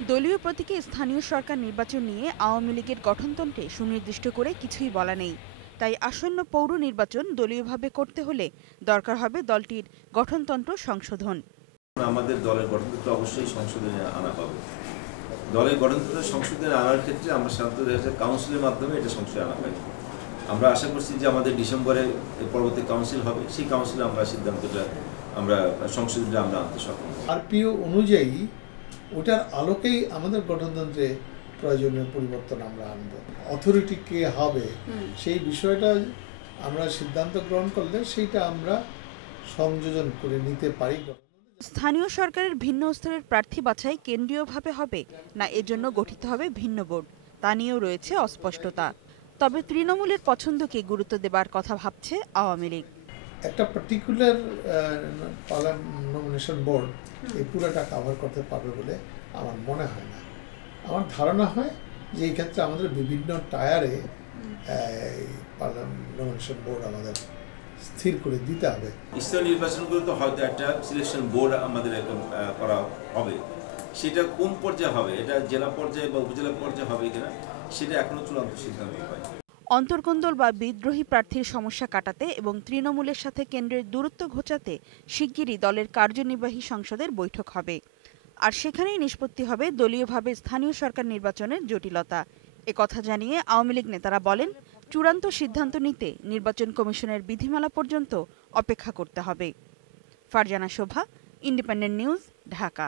দলীয় প্রতীকে স্থানীয় সরকার নির্বাচন নিয়ে আওয়ামী লীগের গঠনতন্ত্রে সুনির্দিষ্ট করে কিছুই বলা নেই। তাই আসন্ন পৌর নির্বাচন দলীয়ভাবে করতে হলে দরকার হবে দলটির গঠনতন্ত্র সংশোধন। আমাদের দলের গঠনতন্ত্র অবশ্যই সংশোধনে আনা হবে। দলের গঠনতন্ত্র সংশোধনে আনার ক্ষেত্রে আমরা সাধারণত কাউন্সিলের মাধ্যমে এটা সংশোধন আনা হয়। আমরা আশা করছি যে আমাদের ডিসেম্বরে পরবর্তী কাউন্সিল হবে, সেই কাউন্সিলে আমরা সিদ্ধান্তটা সংশোধনটা আমরা আনতে সক্ষম। আরপিও অনুযায়ী ওটার আলোকেই আমাদের গঠনতন্ত্রে প্রয়োজনীয় পরিবর্তন আমরা আনব। অথরিটি কে হবে সেই বিষয়টা আমরা সিদ্ধান্ত গ্রহণ করলে সেইটা আমরা সংযোজন করে নিতে পারি। স্থানীয় সরকারের ভিন্ন স্তরের প্রার্থী বাছাই কেন্দ্রীয়ভাবে হবে না এজন্য গঠিত হবে ভিন্ন বোর্ড, তা নিয়েও রয়েছে অস্পষ্টতা। তবে তৃণমূলের পছন্দকে গুরুত্ব দেবার কথা ভাবছে আওয়ামী লীগ। একটা পার্টিকুলার নমিনেশন বোর্ড এই পুরোটা কভার করতে পারবে বলে আমার মনে হয় না। আমার ধারণা হয় যে এই ক্ষেত্রে আমাদের বিভিন্ন টায়ারে নমিনেশন বোর্ড আমাদের স্থির করে দিতে হবে। স্থানীয় নির্বাচনগুলো তো হয়তো একটা সিলেকশন বোর্ড আমাদের করা হবে, সেটা কোন পর্যায়ে হবে, এটা জেলা পর্যায়ে বা উপজেলা পর্যায়ে হবে কিনা সেটা এখনো চূড়ান্ত সিদ্ধান্ত হয়নি। অন্তর্কোন্দল বা বিদ্রোহী প্রার্থীর সমস্যা কাটাতে এবং তৃণমূলের সাথে কেন্দ্রের দূরত্ব ঘোচাতে শিগগিরই দলের কার্যনির্বাহী সংসদের বৈঠক হবে। আর সেখানেই নিষ্পত্তি হবে দলীয়ভাবে স্থানীয় সরকার নির্বাচনের জটিলতা। একথা জানিয়ে আওয়ামী লীগ নেতারা বলেন, চূড়ান্ত সিদ্ধান্ত নিতে নির্বাচন কমিশনের বিধিমালা পর্যন্ত অপেক্ষা করতে হবে। ফারজানা শোভা, ইন্ডিপেন্ডেন্ট নিউজ, ঢাকা।